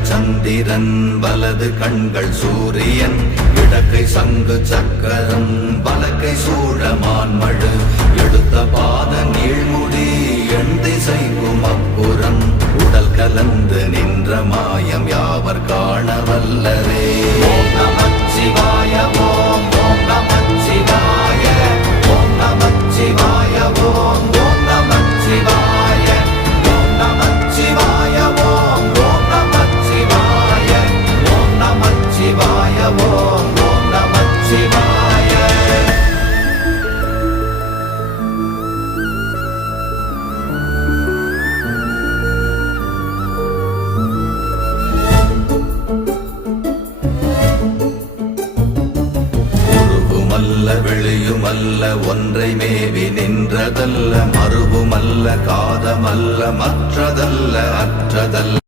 இடங்கள் சந்திரன் வலது கண்கள் சூரியன் இடக்கை சங்கு சக்கரம் வலக்கை சூழமான்மழு எடுத்த பாத நீழ்முடி எண் திசைக்கும் அப்புறம் உடல் கலந்து நின்ற மாயம் யாவர் காண வல்லரே. ஓம் நமச்சிவாய ஓம் ஓம் நமச்சிவாய ஓம் நமச்சிவாய ஓம் ஓம் நமச்சிவாய ஓம் நமச்சிவாய ஓம் ஓம் நமச்சிவாய ஓம் நமச்சிவாய ஓம் ஓம் நமச்சிவாய. வெளியுமல்ல ஒன்றை மேவி நின்றதல்ல மறுவுமல்ல காதமல்ல மற்றதல்ல அற்றதல்ல